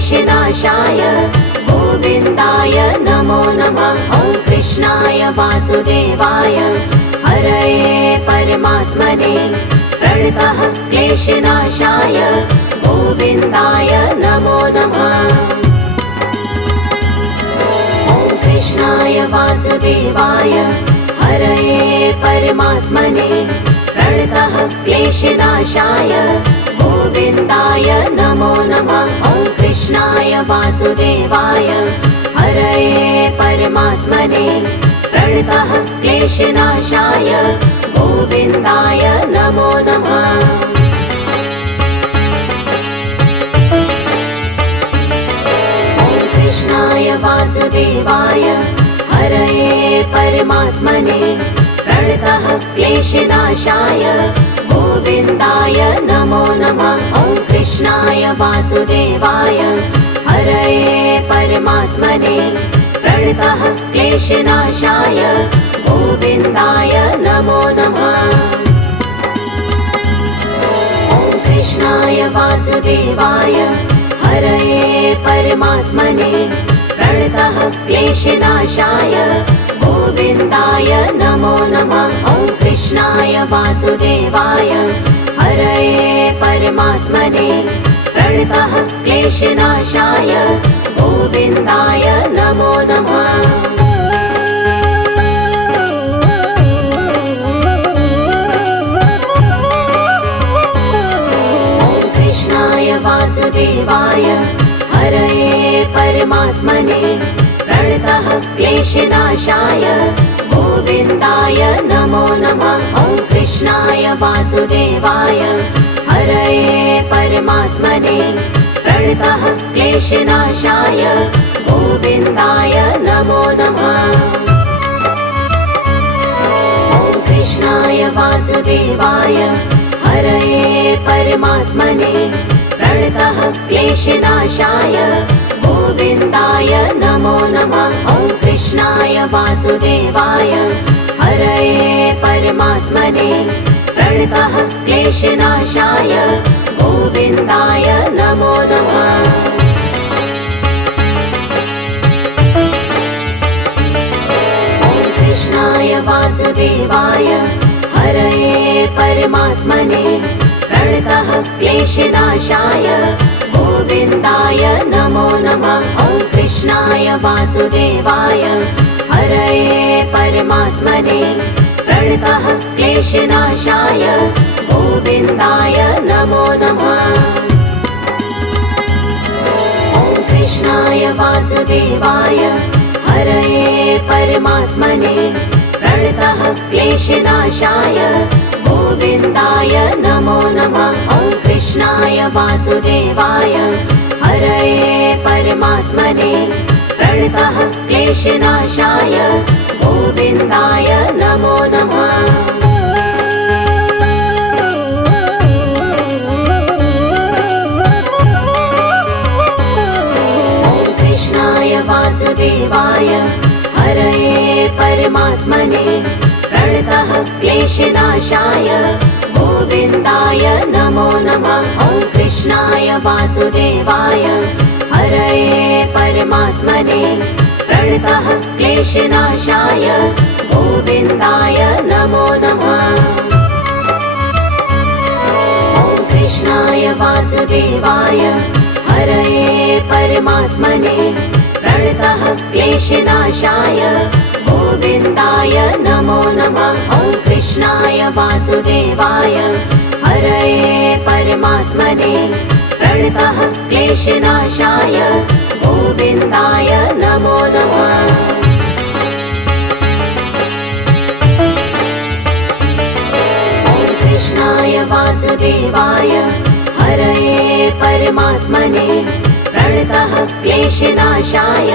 क्लेशनाशाय गोविन्दाय नमो नमः। ॐ कृष्णाय वासुदेवाय हरये परमात्मने प्रणतः क्लेशनाशाय गोविन्दाय नमो नमः। ॐ कृष्णाय वासुदेवाय हरये परमात्मने प्रणतः क्लेशनाशाय गोविन्दाय नमो नमः। ॐ कृष्णाय वासुदेवाय हरये परमात्मने प्रणतः क्लेशनाशाय गोविन्दाय नमो नमः। ॐ कृष्णाय वासुदेवाय हरये परमात्मने प्रणतः क्लेशनाशाय गोविन्दाय नमो नमः। ॐ कृष्णाय वासुदेवाय हरये परमात्मने प्रणतः क्लेशनाशाय गोविन्दाय नमो नमः। ॐ कृष्णाय वासुदेवाय हरये परमात्मने प्रणतः क्लेशनाशाय गोविन्दाय नमो नमः। ॐ कृष्णाय वासुदेवाय हरये परमात्मने प्रणतः क्लेशनाशाय गोविन्दाय नमो नमः। ॐ कृष्णाय वासुदेवाय हरये परमात्मने प्रणतः क्लेशनाशाय गोविन्दाय नमो नमः। ॐ कृष्णाय वासुदेवाय हरये परमात्मने प्रणतः क्लेशनाशाय गोविन्दाय नमो नमः। ॐ कृष्णाय वासुदेवाय हरये परमात्मने प्रणतः क्लेशनाशाय गोविन्दाय नमो नमः। ॐ कृष्णाय वासुदेवाय हरये परमात्मने प्रणतः क्लेशनाशाय गोविन्दाय नमो नमः। ॐ कृष्णाय वासुदेवाय हरये परमात्मने प्रणतः क्लेशनाशाय गोविन्दाय नमो नमः। ॐ कृष्णाय वासुदेवाय हरये परमात्मने प्रणतः क्लेशनाशाय गोविन्दाय नमो नमः। ॐ कृष्णाय वासुदेवाय हरये परमात्मने प्रणतः क्लेशनाशाय गोविन्दाय नमो नमः। ॐ कृष्णाय वासुदेवाय हरये परमात्मने प्रणतः क्लेशनाशाय गोविन्दाय नमो नमः। ॐ कृष्णाय वासुदेवाय हरये परमात्मने प्रणतः क्लेशनाशाय गोविन्दाय नमो नमः। ॐ कृष्णाय वासुदेवाय हरये परमात्मने प्रणतः क्लेशनाशाय गोविन्दाय नमो नमः। ॐ कृष्णाय वासुदेवाय हरये परमात्मने प्रणतः क्लेशनाशाय गोविन्दाय नमो नमः। ॐ कृष्णाय वासुदेवाय हरये परमात्मने प्रणतः क्लेशनाशाय गोविन्दाय नमो नमः। ॐ कृष्णाय वासुदेवाय हरये परमात्मने प्रणतः क्लेशनाशाय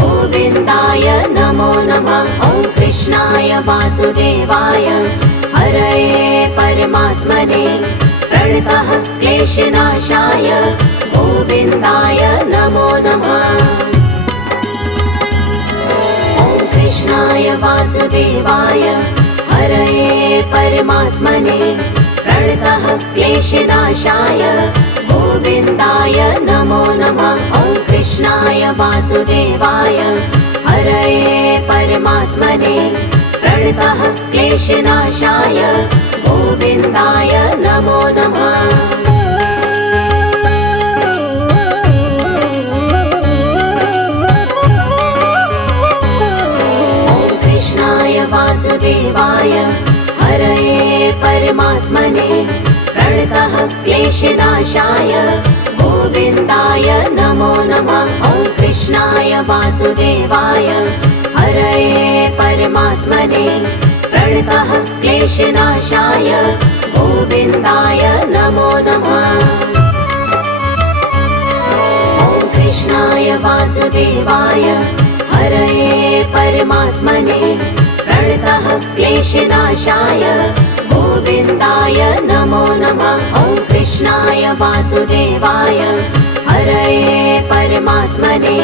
गोविन्दाय नमो नमः। ॐ कृष्णाय वासुदेवाय हरये परमात्मने प्रणतः क्लेशनाशाय गोविन्दाय नमो नमः। ॐ कृष्णाय वासुदेवाय हरये परमात्मने प्रणतः क्लेशनाशाय गोविन्दाय नमो नमः। वासुदेवाय हरये परमात्मने प्रणतः क्लेशनाशाय गोविन्दाय नमो नमः। वासुदेवाय हरये परमात्मने प्रणतः क्लेशनाशाय गोविन्दाय नमो नमः। ॐ कृष्णाय वासुदेवाय हरये परमात्मने प्रणतः क्लेशनाशाय गोविन्दाय नमो नमः। ॐ कृष्णाय वासुदेवाय हरये परमात्मने प्रणतः क्लेशनाशाय गोविन्दाय नमो नमः। ॐ कृष्णाय वासुदेवाय हरये परमात्मने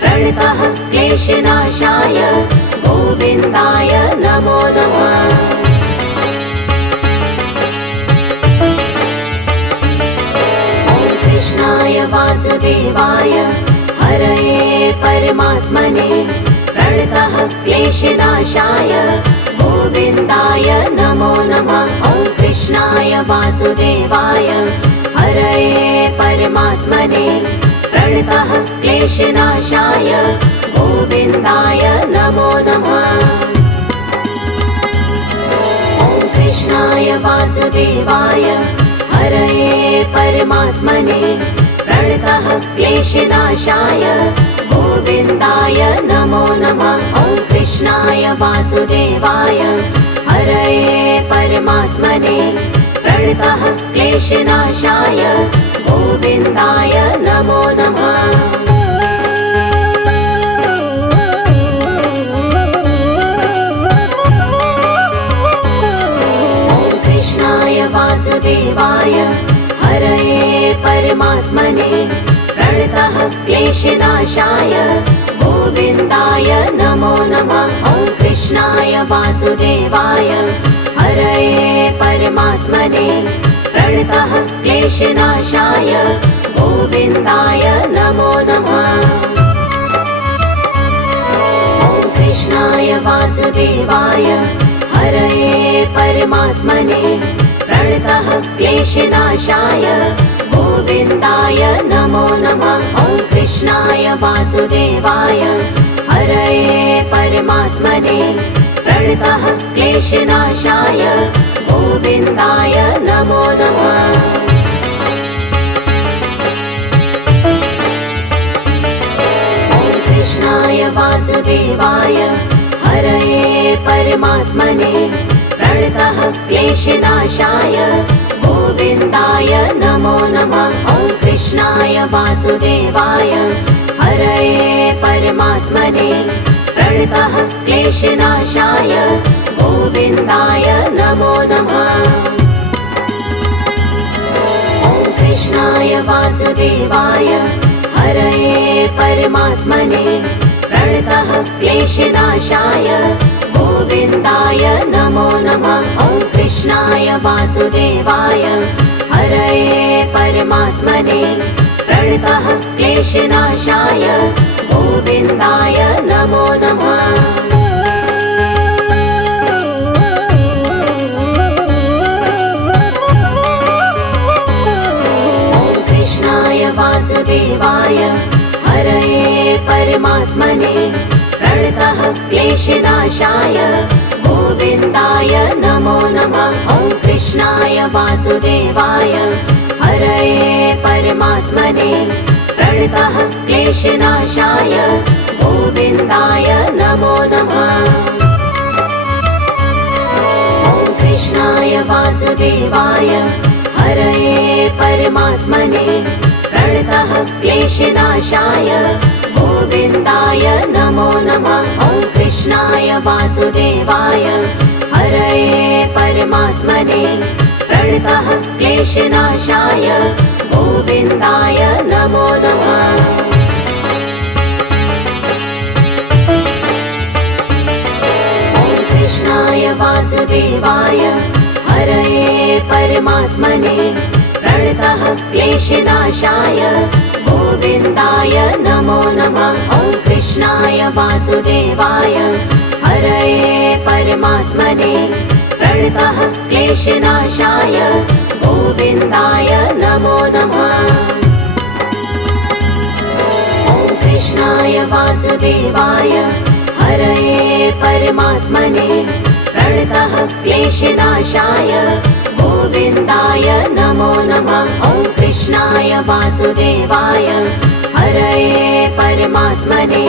प्रणतः क्लेशनाशाय गोविन्दाय नमो नमः। ॐ कृष्णाय वासुदेवाय हरये परमात्मने प्रणतः क्लेशनाशाय गोविन्दाय नमो नमः। ॐ कृष्णाय वासुदेवाय हरये परमात्मने प्रणतः क्लेशनाशाय गोविन्दाय नमो नमः। ॐ कृष्णाय वासुदेवाय हरये परमात्मने प्रणतः क्लेशनाशाय गोविन्दाय नमो नमः। ॐ कृष्णाय वासुदेवाय हरये परमात्मने प्रणतः क्लेशनाशाय गोविन्दाय नमो नमः। ॐ कृष्णाय वासुदेवाय हरये परमात्मने प्रणतः क्लेशनाशाय गोविन्दाय नमो नमः। ॐ कृष्णाय वासुदेवाय हरये परमात्मने प्रणतः क्लेशनाशाय गोविन्दाय नमो नमः। ॐ कृष्णाय वासुदेवाय हरये परमात्मने प्रणतः क्लेशनाशाय गोविन्दाय नमो नमः। ॐ कृष्णाय वासुदेवाय हरये परमात्मने प्रणतः क्लेशनाशाय गोविन्दाय नमो नमः। ॐ कृष्णाय वासुदेवाय हरये परमात्मने प्रणतः क्लेशनाशाय गोविन्दाय नमो नमः। ॐ कृष्णाय वासुदेवाय हरये परमात्मने प्रणतः क्लेशनाशाय गोविन्दाय नमो नमः। ॐ कृष्णाय वासुदेवाय हरये परमात्मने प्रणतः क्लेशनाशाय गोविन्दाय नमो नमः। ॐ कृष्णाय वासुदेवाय हरये परमात्मने प्रणतः क्लेशनाशाय गोविन्दाय नमो नमः। ॐ कृष्णाय वासुदेवाय हरये परमात्मने प्रणतः क्लेशनाशाय गोविन्दाय नमो नमः। ॐ कृष्णाय वासुदेवाय हरये परमात्मने प्रणतः क्लेशनाशाय गोविन्दाय नमो नमः। ॐ कृष्णाय वासुदेवाय हरये परमात्मने प्रणतः क्लेशनाशाय गोविन्दाय नमो नमः। ॐ कृष्णाय वासुदेवाय हरये परमात्मने प्रणतः क्लेशनाशाय गोविन्दाय नमो नमः। ॐ कृष्णाय वासुदेवाय हरये परमात्मने प्रणतः क्लेशनाशाय गोविन्दाय नमो नमः। वासुदेवाय हरये परमात्मने प्रणतः क्लेशनाशाय गोविन्दाय नमो नमः। ॐ कृष्णाय वासुदेवाय हरये परमात्मने प्रणतः क्लेशनाशाय गोविन्दाय नमो नमः। ॐ कृष्णाय वासुदेवाय हरये परमात्मने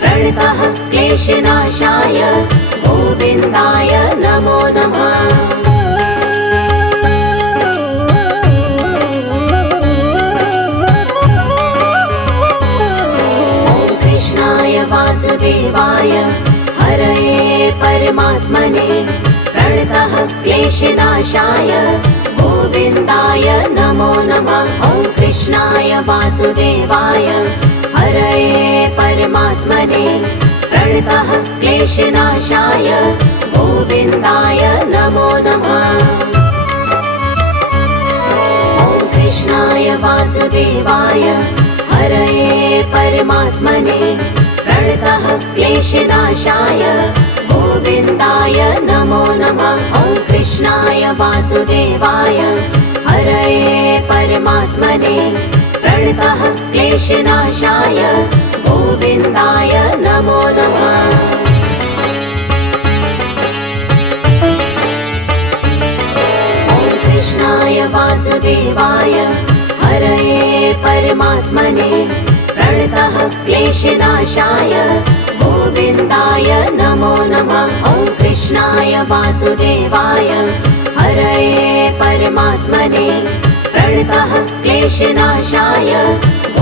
प्रणतः क्लेशनाशाय गोविन्दाय नमो नमः। ॐ कृष्णाय वासुदेवाय हरये परमात्मने प्रणतः क्लेशनाशाय गोविन्दाय नमो नमः। ॐ कृष्णाय वासुदेवाय हरये परमात्मने प्रणतः क्लेशनाशाय गोविन्दाय नमो नमः। ॐ कृष्णाय वासुदेवाय हरये परमात्मने प्रणतः क्लेशनाशाय गोविन्दाय नमो नमः। ॐ कृष्णाय वासुदेवाय हरये परमात्मने प्रणतः क्लेशनाशाय गोविन्दाय नमो नमः। ॐ कृष्णाय वासुदेवाय हरये परमात्मने प्रणतः क्लेशनाशाय गोविन्दाय नमो नमः। ॐ कृष्णाय वासुदेवाय हरये परमात्मने प्रणतः क्लेशनाशाय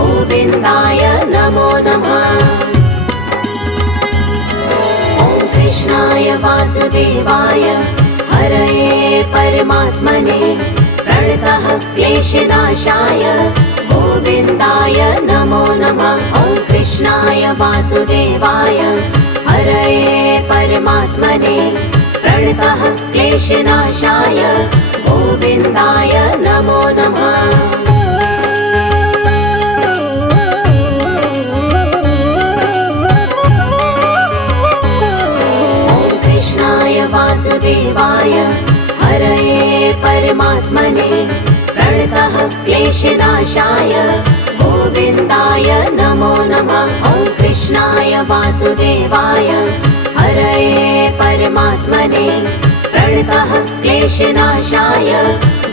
गोविन्दाय नमो नमः। ॐ कृष्णाय वासुदेवाय हरये परमात्मने प्रणतः क्लेशनाशाय गोविन्दाय नमो नमः। ॐ कृष्णाय वासुदेवाय हरये परमात्मने प्रणतः क्लेशनाशाय गोविन्दाय नमो नमः। ॐ कृष्णाय वासुदेवाय हरये परमात्मने प्रणतः क्लेशनाशाय गोविन्दाय नमो नमः। ॐ कृष्णाय वासुदेवाय हरये परमात्मने प्रणतः क्लेशनाशाय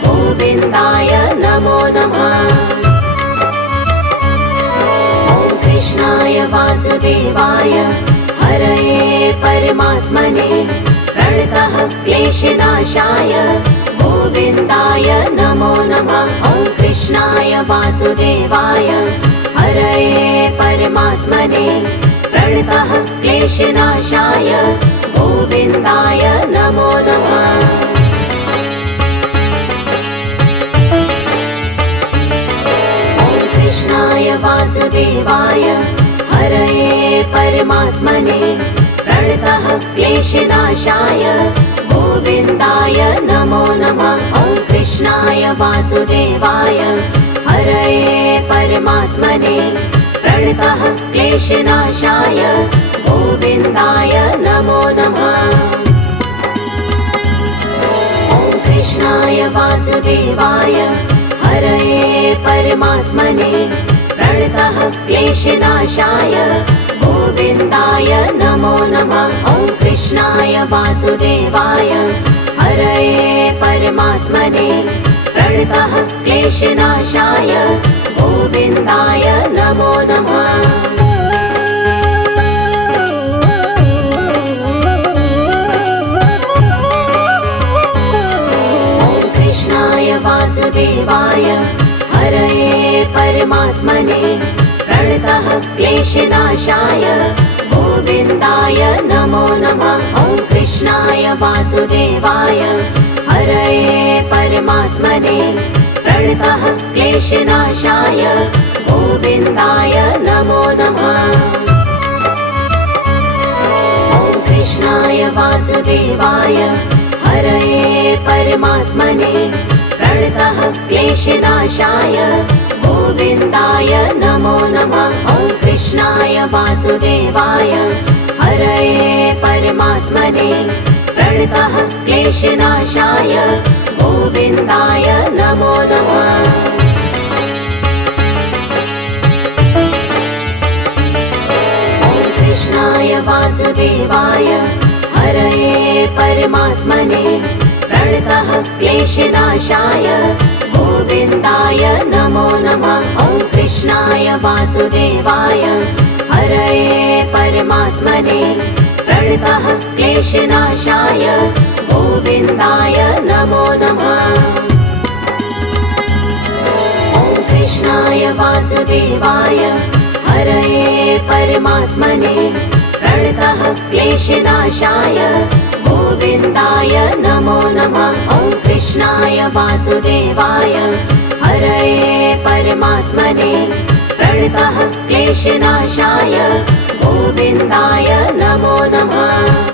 गोविन्दाय नमो नमः। ॐ कृष्णाय वासुदेवाय हरये परमात्मने प्रणतः क्लेशनाशाय गोविन्दाय नमो नमः। ॐ कृष्णाय वासुदेवाय हरये परमात्मने प्रणतः क्लेशनाशाय गोविन्दाय नमो नमः। ॐ कृष्णाय वासुदेवाय हरये परमात्मने प्रणतः क्लेशनाशाय गोविन्दाय नमो नमः। ॐ कृष्णाय वासुदेवाय हरये परमात्मने प्रणतः क्लेशनाशाय गोविन्दाय नमो नमः। ॐ कृष्णाय वासुदेवाय हरये परमात्मने प्रणतः क्लेशनाशाय गोविन्दाय नमो नमः। ॐ कृष्णाय वासुदेवाय हरये परमात्मने प्रणतः क्लेशनाशाय गोविन्दाय नमो नमः। ॐ कृष्णाय वासुदेवाय हरये परमात्मने प्रणतः क्लेशनाशाय गोविन्दाय नमो नमः। ॐ कृष्णाय वासुदेवाय हरये परमात्मने प्रणतः क्लेशनाशाय गोविन्दाय नमो नमः। ॐ कृष्णाय वासुदेवाय हरये परमात्मने प्रणतः क्लेशनाशाय गोविन्दाय नमो नमः। ॐ कृष्णाय कृष्णाय वासुदेवाय हरये परमात्मने प्रणतः क्लेशनाशाय गोविन्दाय नमो नमः। कृष्णाय वासुदेवाय हरये परमात्मने प्रणतः क्लेशनाशाय गोविन्दाय नमो नमः। ॐ कृष्णाय वासुदेवाय हरये परमात्मने प्रणतः क्लेशनाशाय गोविन्दाय नमो नमः। ॐ कृष्णाय वासुदेवाय हरये परमात्मने प्रणतः क्लेशनाशाय गोविन्दाय नमो नमः। ॐ कृष्णाय वासुदेवाय हरये परमात्मने प्रणतः क्लेशनाशाय गोविन्दाय नमो नमः।